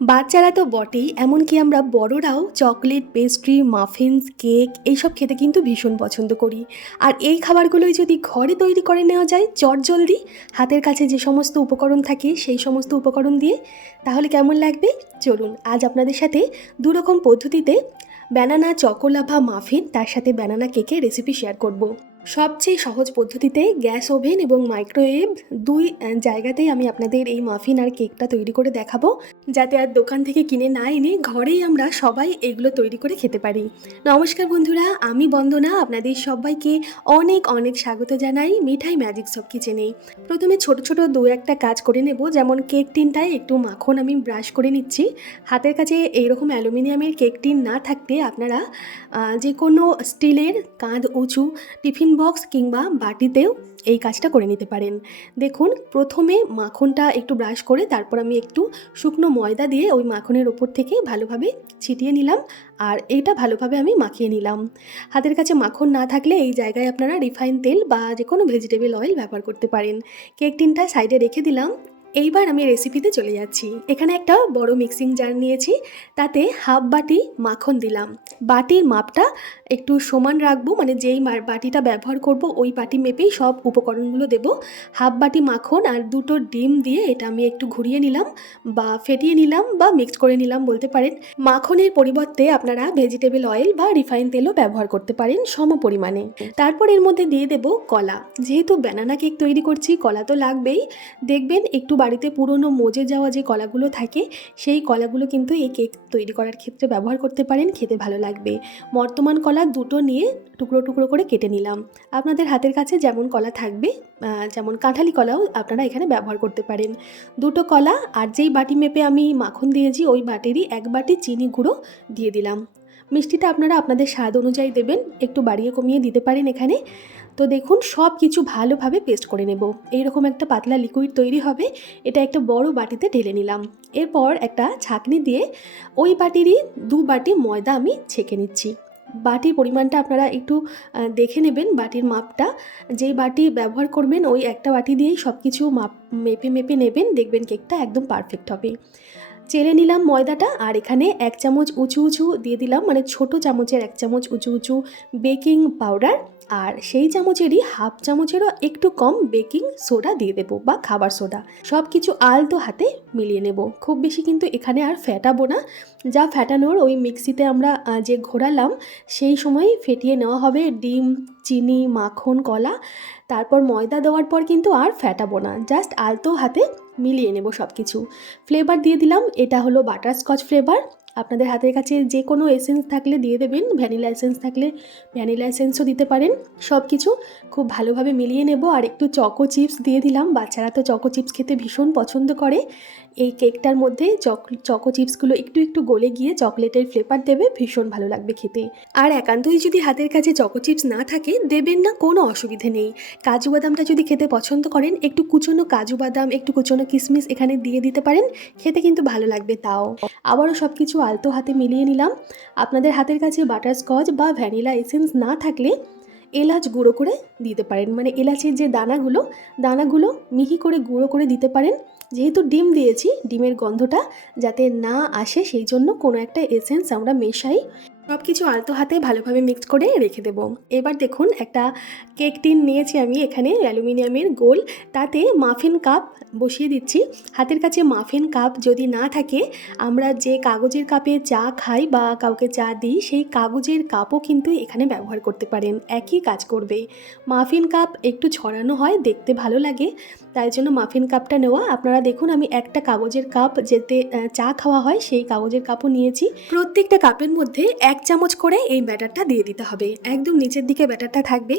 বাচ্চারা তো বটেই, এমনকি আমরা বড়রাও চকলেট, পেস্ট্রি, মাফিনস, কেক এইসব খেতে কিন্তু ভীষণ পছন্দ করি। আর এই খাবারগুলোই যদি ঘরে তৈরি করে নেওয়া যায় চটজলদি, হাতের কাছে যে সমস্ত উপকরণ থাকে সেই সমস্ত উপকরণ দিয়ে, তাহলে কেমন লাগবে? চলুন, আজ আপনাদের সাথে দুরকম পদ্ধতিতে ব্যানানা চকোলাভা মাফিন তার সাথে ব্যানানা কেকের রেসিপি শেয়ার করব। সবচেয়ে সহজ পদ্ধতিতে গ্যাস ওভেন এবং মাইক্রোওয়েভ দুই জায়গাতেই আমি আপনাদের এই মাফিন আর কেকটা তৈরি করে দেখাবো, যাতে আর দোকান থেকে কিনে না এনে ঘরেই আমরা সবাই এগুলো তৈরি করে খেতে পারি। নমস্কার বন্ধুরা, আমি বন্দনা, আপনাদের সবাইকে অনেক অনেক স্বাগত জানাই মিঠাই ম্যাজিক সব কিচেনে। প্রথমে ছোট ছোট দু একটা কাজ করে নেব, যেমন কেক টিনটায় একটু মাখন আমি ব্রাশ করে নিচ্ছি। হাতের কাছে এইরকম অ্যালুমিনিয়ামের কেক টিন না থাকতে আপনারা যে কোনো স্টিলের কাঁধ উঁচু টিফিন বক্স কিংবা বাটিতেও এই কাজটা করে নিতে পারেন। দেখুন, প্রথমে মাখনটা একটু ব্রাশ করে তারপর আমি একটু শুকনো ময়দা দিয়ে ওই মাখনের ওপর থেকে ভালোভাবে ছিটিয়ে নিলাম আর এইটা ভালোভাবে আমি মাখিয়ে নিলাম। হাতের কাছে মাখন না থাকলে এই জায়গায় আপনারা রিফাইন তেল বা যে কোনো ভেজিটেবল অয়েল ব্যবহার করতে পারেন। কেক টিনটা সাইডে রেখে দিলাম এইবার আমি রেসিপিতে চলে যাচ্ছি। এখানে একটা বড় মিক্সিং জার নিয়েছি, তাতে হাফ বাটি মাখন দিলাম। বাটির মাপটা একটু সমান রাখব মানে যেই বাটিটা ব্যবহার করব, ওই বাটি মেপেই সব উপকরণগুলো দেব। হাফ বাটি মাখন আর দুটো ডিম দিয়ে এটা আমি একটু ঘুরিয়ে নিলাম বা ফেটিয়ে নিলাম বা মিক্স করে নিলাম বলতে পারেন। মাখনের পরিবর্তে আপনারা ভেজিটেবল অয়েল বা রিফাইন তেলও ব্যবহার করতে পারেন সম পরিমাণে। তারপর এর মধ্যে দিয়ে দেব কলা। যেহেতু ব্যানানা কেক তৈরি করছি, কলা তো লাগবেই। দেখবেন একটু বাড়িতে পুরনো মজে যাওয়া যে কলাগুলো থাকে, সেই কলাগুলো কিন্তু এই কেক তৈরি করার ক্ষেত্রে ব্যবহার করতে পারেন, খেতে ভালো লাগবে। বর্তমান কলা দুটো নিয়ে টুকরো টুকরো করে কেটে নিলাম। আপনাদের হাতের কাছে যেমন কলা থাকবে যেমন কাঁঠালি কলাও আপনারা এখানে ব্যবহার করতে পারেন। দুটো কলা আর যেই বাটি মেপে আমি মাখন দিয়েছি, ওই বাটিরই এক বাটি চিনি গুঁড়ো দিয়ে দিলাম। মিষ্টিটা আপনারা আপনাদের স্বাদ অনুযায়ী দেবেন, একটু বাড়িয়ে কমিয়ে দিতে পারেন এখানে। তো দেখুন, সব কিছু ভালোভাবে পেস্ট করে নেব। এইরকম একটা পাতলা লিকুইড তৈরি হবে, এটা একটা বড় বাটিতে ঢেলে নিলাম। এরপর একটা ছাঁকনি দিয়ে ওই বাটিরই দু বাটি ময়দা আমি ছেঁকে নিচ্ছি। বাটির পরিমাণটা আপনারা একটু দেখে নেবেন বাটির মাপটা। যেই বাটি ব্যবহার করবেন, ওই একটা বাটি দিয়েই সব কিছু মাপ, মেপে মেপে নেবেন, দেখবেন কেকটা একদম পারফেক্ট হবে। চেলে নিলাম ময়দাটা আর এখানে এক চামচ উঁচু উঁচু দিয়ে দিলাম মানে ছোট চামচের এক চামচ উঁচু উঁচু বেকিং পাউডার আর সেই চামচেরই হাফ চামচেরও একটু কম বেকিং সোডা দিয়ে দেবো বা খাবার সোডা। সব কিছু আলতো হাতে মিলিয়ে নেব। খুব বেশি কিন্তু এখানে আর ফেটাবো না। যা ফেটানোর ওই মিক্সিতে আমরা যে ঘোরালাম সেই সময় ফেটিয়ে নেওয়া হবে ডিম, চিনি, মাখন, কলা। তারপর ময়দা দেওয়ার পর কিন্তু আর ফেটাবো না। জাস্ট আলতো হাতে মিলিয়ে নেব সব কিছু ফ্লেভার দিয়ে দিলাম, এটা হলো বাটার স্কচ ফ্লেভার আপনাদের হাতের কাছে যে কোনো এসেন্স থাকলে দিয়ে দেবেন ভ্যানিলা এসেন্স থাকলে ভ্যানিলা এসেন্সও দিতে পারেন সব কিছু খুব ভালোভাবে মিলিয়ে নেব। আর একটু চকো চিপস দিয়ে দিলাম, বাচ্চারা তো চকো চিপস খেতে ভীষণ পছন্দ করে। এই কেকটার মধ্যে চক, চকো চিপসগুলো একটু একটু গলে গিয়ে চকলেটের ফ্লেভার দেবে, ভীষণ ভালো লাগবে খেতে। আর একান্তই যদি হাতের কাছে চকো চিপস না থাকে, দেবেন না, কোনো অসুবিধে নেই। কাজু বাদামটা যদি খেতে পছন্দ করেন, একটু কুচনো কাজু বাদাম, একটু কুচনো কিশমিশ এখানে দিয়ে দিতে পারেন, খেতে কিন্তু ভালো লাগবে তাও। আবারও সব কিছু আলতো হাতে মিলিয়ে নিলাম। আপনাদের হাতের কাছে বাটার স্কচ বা ভ্যানিলা এসেন্স না থাকলে এলাচ গুঁড়ো করে দিতে পারেন। মানে এলাচের যে দানাগুলো দানাগুলো মিহি করে গুঁড়ো করে দিতে পারেন। যেহেতু ডিম দিয়েছি, ডিমের গন্ধটা যাতে না আসে সেই জন্য কোনো একটা এসেন্স আমরা মেশাই। সব কিছু আলতো হাতে ভালোভাবে মিক্স করে রেখে দেব। এবার দেখুন, একটা কেক টিন নিয়েছি আমি এখানে, অ্যালুমিনিয়ামের গোল। তাতে মাফিন কাপ বসিয়ে দিচ্ছি। হাতের কাছে মাফিন কাপ যদি না থাকে, আমরা যে কাগজের কাপে চা খাই বা কাউকে চা দিই, সেই কাগজের কাপও কিন্তু এখানে ব্যবহার করতে পারেন। একই কাজ করবে। মাফিন কাপ একটু ছড়ানো হয়, দেখতে ভালো লাগে। তাই জন্য মাফিন কাপটা নেওয়া। আপনারা দেখুন, আমি একটা কাগজের কাপ যেতে চা খাওয়া হয়, সেই কাগজের কাপও নিয়েছি। প্রত্যেকটা কাপের মধ্যে এক চামচ করে এই ব্যাটারটা দিয়ে দিতে হবে। একদম নিচের দিকে ব্যাটারটা থাকবে।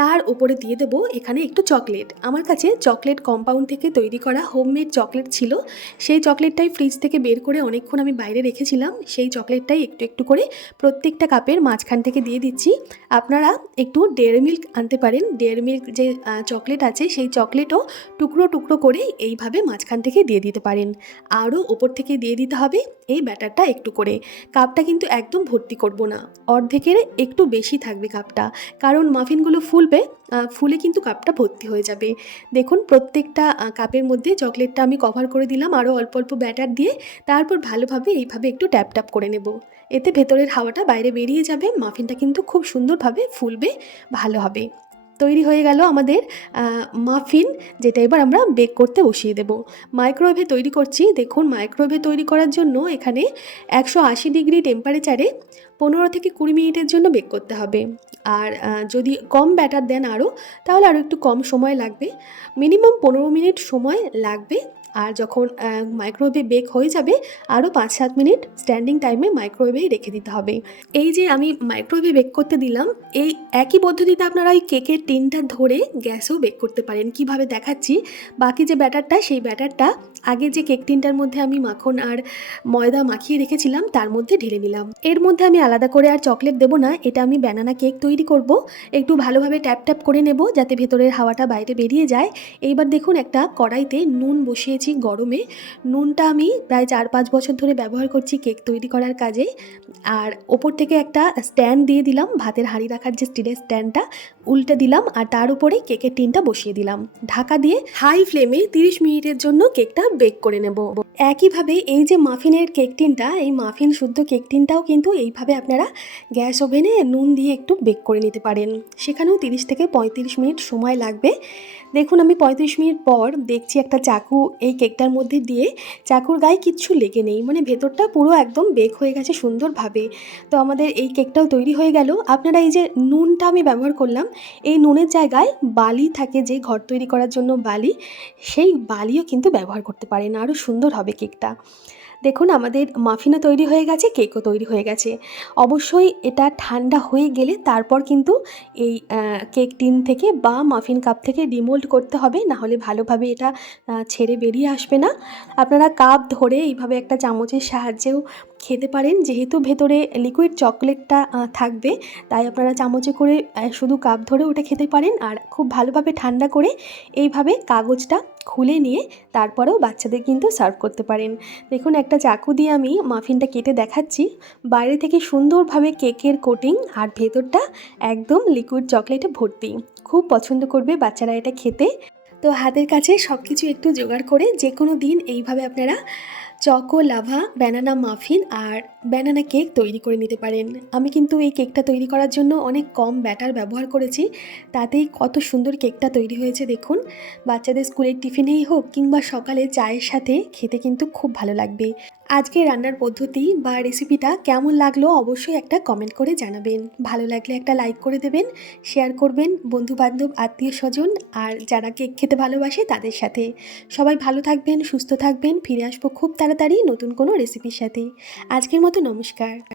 তার উপরে দিয়ে দেবো এখানে একটু চকলেট আমার কাছে চকলেট কম্পাউন্ড থেকে তৈরি করা হোমমেড চকলেট ছিল। সেই চকলেটটাই ফ্রিজ থেকে বের করে অনেকক্ষণ আমি বাইরে রেখেছিলাম। সেই চকলেটটাই একটু একটু করে প্রত্যেকটা কাপের মাঝখান থেকে দিয়ে দিচ্ছি। আপনারা একটু ডেয়ারি মিল্ক আনতে পারেন। ডেয়ারি মিল্ক যে চকলেট আছে, সেই চকলেটও টুকরো টুকরো করে এইভাবে মাঝখান থেকে দিয়ে দিতে পারেন। আরও ওপর থেকে দিয়ে দিতে হবে এই ব্যাটারটা একটু করে। কাপটা কিন্তু একদম ভর্তি করব না। অর্ধেকের একটু বেশি থাকবে কাপটা। কারণ মাফিনগুলো ফুলবে ফুলে কিন্তু কাপটা ভর্তি হয়ে যাবে। দেখুন, প্রত্যেকটা কাপের মধ্যে চকলেটটা আমি কভার করে দিলাম আরও অল্প অল্প ব্যাটার দিয়ে। তারপর ভালোভাবে এইভাবে একটু ট্যাপ ট্যাপ করে নেব। এতে ভেতরের হাওয়াটা বাইরে বেরিয়ে যাবে। মাফিনটা কিন্তু খুব সুন্দরভাবে ফুলবে, ভালো হবে। তৈরি হয়ে গেল আমাদের মাফিন, যেটা এবার আমরা বেক করতে বসিয়ে দেব। মাইক্রোওয়েভে তৈরি করছি, দেখুন মাইক্রোওয়েভে তৈরি করার জন্য এখানে একশো আশি ডিগ্রি টেম্পারেচারে পনেরো থেকে কুড়ি মিনিটের জন্য বেক করতে হবে। আর যদি কম ব্যাটার দেন আরও, তাহলে আরও একটু কম সময় লাগবে। মিনিমাম পনেরো মিনিট সময় লাগবে আর যখন মাইক্রোওয়েভে বেক হয়ে যাবে আরও পাঁচ সাত মিনিট স্ট্যান্ডিং টাইমে মাইক্রোওয়েভে রেখে দিতে হবে। এই যে আমি মাইক্রোওয়েভে বেক করতে দিলাম, এই একই পদ্ধতিতে আপনারা ওই কেকের টিনটা ধরে গ্যাসেও বেক করতে পারেন। কীভাবে দেখাচ্ছি? বাকি যে ব্যাটারটা, সেই ব্যাটারটা আগে যে কেক টিনটার মধ্যে আমি মাখন আর ময়দা মাখিয়ে রেখেছিলাম, তার মধ্যে ঢেলে নিলাম। এর মধ্যে আমি আলাদা করে আর চকলেট দেবো না, এটা আমি ব্যানানা কেক তৈরি করব। একটু ভালোভাবে ট্যাপ ট্যাপ করে নেব যাতে ভেতরের হাওয়াটা বাইরে বেরিয়ে যায়। এইবার দেখুন একটা কড়াইতে নুন বসিয়েছি গরমে। নুনটা আমি প্রায় চার পাঁচ বছর ধরে ব্যবহার করছি কেক তৈরি করার কাজে। আর ওপর থেকে একটা স্ট্যান্ড দিয়ে দিলাম, ভাতের হাঁড়ি রাখার যে স্টিলের স্ট্যান্ডটা, উল্টে দিলাম আর তার উপরে কেকের টিনটা বসিয়ে দিলাম। ঢাকা দিয়ে হাই ফ্লেমে তিরিশ মিনিটের জন্য কেকটা বেক করে নেব। একইভাবে এই যে মাফিনের কেক টিনটা এই মাফিন শুদ্ধ কেক টিনটাও কিন্তু এইভাবে আপনারা গ্যাস ওভেনে নুন দিয়ে একটু বেক করে নিতে পারেন। সেখানেও তিরিশ থেকে পঁয়ত্রিশ মিনিট সময় লাগবে। দেখুন, আমি পঁয়ত্রিশ মিনিট পর দেখছি একটা চাকু এই কেকটার মধ্যে দিয়ে চাকুর গায়ে কিচ্ছু লেগে নেই। মানে ভেতরটা পুরো একদম বেক হয়ে গেছে সুন্দরভাবে। তো আমাদের এই কেকটাও তৈরি হয়ে গেল। আপনারা এই যে নুনটা আমি ব্যবহার করলাম, এই নুনের জায়গায় বালি থাকে যে ঘর তৈরি করার জন্য বালি, সেই বালিও কিন্তু ব্যবহার করতে পারেন। আরও সুন্দর হবে কেকটা। দেখুন, আমাদের মাফিনও তৈরি হয়ে গেছে, কেকও তৈরি হয়ে গেছে। অবশ্যই এটা ঠান্ডা হয়ে গেলে তারপর কিন্তু এই কেক টিন থেকে বা মাফিন কাপ থেকে ডিমোল্ড করতে হবে না হলে ভালোভাবে এটা ছেড়ে বেরিয়ে আসবে না। আপনারা কাপ ধরে এইভাবে একটা চামচের সাহায্যেও খেতে পারেন। যেহেতু ভেতরে লিকুইড চকলেটটা থাকবে, তাই আপনারা চামচে করে শুধু কাপ ধরে ওটা খেতে পারেন। আর খুব ভালোভাবে ঠান্ডা করে এইভাবে কাগজটা খুলে নিয়ে তারপরেও বাচ্চাদের কিন্তু সার্ভ করতে পারেন। দেখুন, একটা চাকু দিয়ে আমি মাফিনটা কেটে দেখাচ্ছি। বাইরে থেকে সুন্দরভাবে কেকের কোটিং আর ভেতরটা একদম লিকুইড চকলেটে ভর্তি। খুব পছন্দ করবে বাচ্চারা এটা খেতে। তো হাতের কাছে সব কিছু একটু জোগাড় করে যে কোনো দিন এইভাবে আপনারা চকো, লাভা, ব্যানানা মাফিন আর ব্যানানা কেক তৈরি করে নিতে পারেন। আমি কিন্তু এই কেকটা তৈরি করার জন্য অনেক কম ব্যাটার ব্যবহার করেছি। তাতেই কত সুন্দর কেকটা তৈরি হয়েছে দেখুন। বাচ্চাদের স্কুলের টিফিনেই হোক কিংবা সকালে চায়ের সাথে খেতে কিন্তু খুব ভালো লাগবে। আজকে রান্নার পদ্ধতি বা রেসিপিটা কেমন লাগল অবশ্যই একটা কমেন্ট করে জানাবেন। ভালো লাগলে একটা লাইক করে দেবেন শেয়ার করবেন বন্ধু বান্ধব আত্মীয় স্বজন আর যারা কেক খেতে ভালোবাসে তাদের সাথে। সবাই ভালো থাকবেন, সুস্থ থাকবেন, ফিরে আসব খুব তাড়াতাড়ি নতুন কোনো রেসিপির সাথে। আজকের মতো নমস্কার।